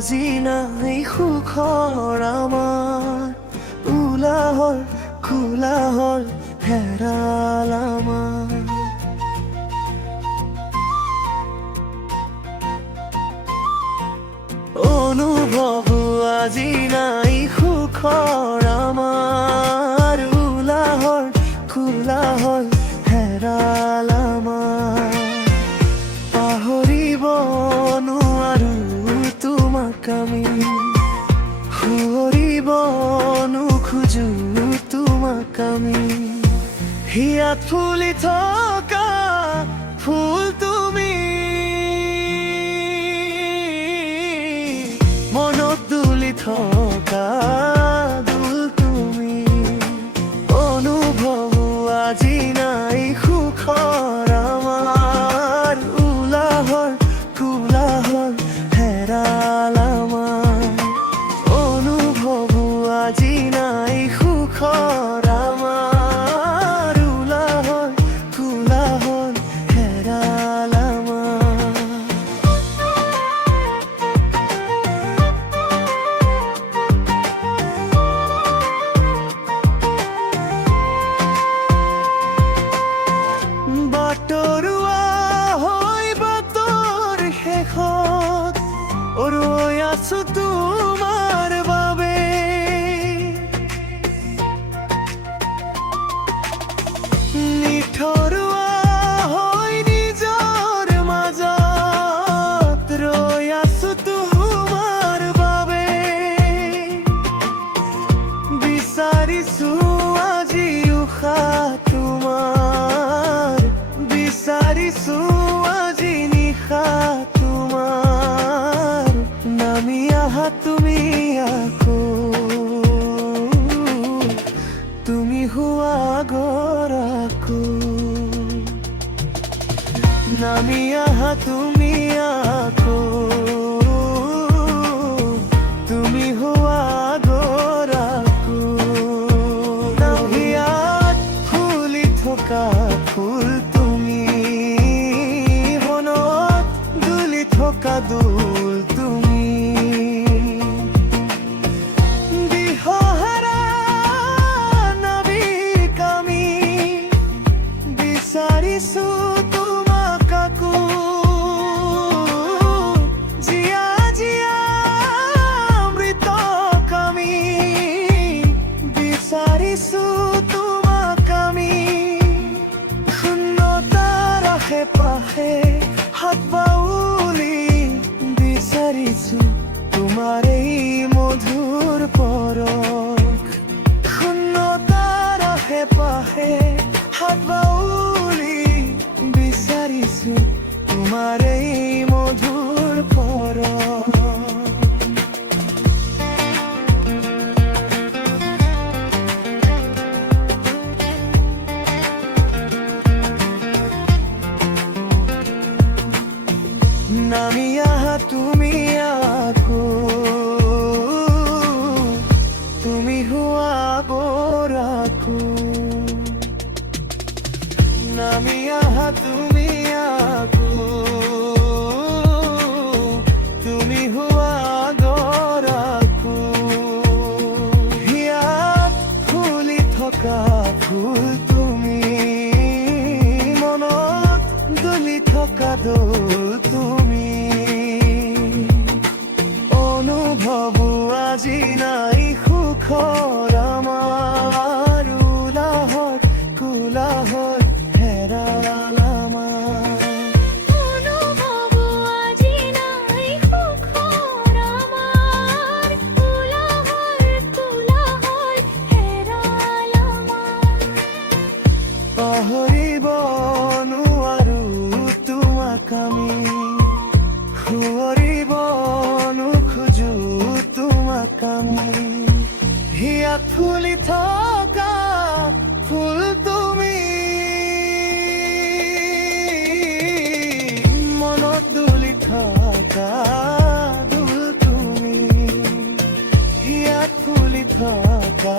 আজি নাই সুখৰ আমাৰ, উলাহৰ কোলাহল হেৰাল আমাৰ। অনুভৱ আজি নাই সুখৰ আমাৰ, উলাহৰ কোলাহল হেৰাল আমাৰ। পাহৰিব নোৱাৰো তোমাক আমি, সুঁৱৰিব নোখোজো তোমাক আমি। হিয়াত ফুলি থকা ফুল তুমি, মনত দুলি থকা দুল তুমি। অনুভৱ আজি নাই সুখৰ আমাৰ, উলাহৰ কোলাহল হেৰাল আমাৰ। অনুভৱ আজি নাই সুখৰ আমাৰ, উলাহৰ কোলাহল হেৰাল আমাৰ। বাটৰুৱা হৈ বাটৰ শেষত ৰৈ আছো তোমাৰ বাবে। নিঠৰুৱা হৈ নিজৰ মাজত ৰৈ আছো তোমাৰ বাবে। বিচাৰিছো আজি উশাহ তোমাৰ, বিচাৰিছো আজি নিশা তোমাৰ। নামি আহা তুমি আকৌ, তুমি হোৱা আগৰ আকৌ। নামি আহা তুমি আকৌ, তুমি হোৱা আগৰ আকৌ। হিয়াত ফুলি থকা ফুল তুমি, মনত দুলি থকা দুল তুমি। দিশহাৰা নাবিক আমি, বিচাৰিছো তোমাক আকৌ। জীয়া জীয়া অমৃতক আমি, বিচাৰিছো তোমাক আমি। শূন্যতাৰ আশে পাশে হাত বাউলি, বিচাৰিছো তোমাৰ এই মধুৰ পৰশ। শূন্যতাৰ আশে পাশে হাত বাউলি, বিচাৰিছো তোমাৰ এই মধুৰ পৰশ। নামি আহা তুমি আকৌ, তুমি হোৱা আগৰ আকৌ। নামি আহা তুমি আকৌ, তুমি হোৱা আগৰ আকৌ। হিয়াত ফুলি থকা ফুল তুমি, মনত দুলি থকা দুল তুমি। অনুভৱ আজি নাই সুখৰ আমাৰ, উলাহৰ কোলাহল হেৰাল আমাৰ। অনুভৱ আজি নাই সুখৰ আমাৰ, উলাহৰ কোলাহল হেৰাল আমাৰ। পাহৰিব নোৱাৰো তোমাক আমি, সুঁৱৰিব নোখোজো তোমাক আমি। হিয়াত ফুলি থকা ফুল তুমি, মনত দুলি থকা দুল তুমি। হিয়াত ফুলি থকা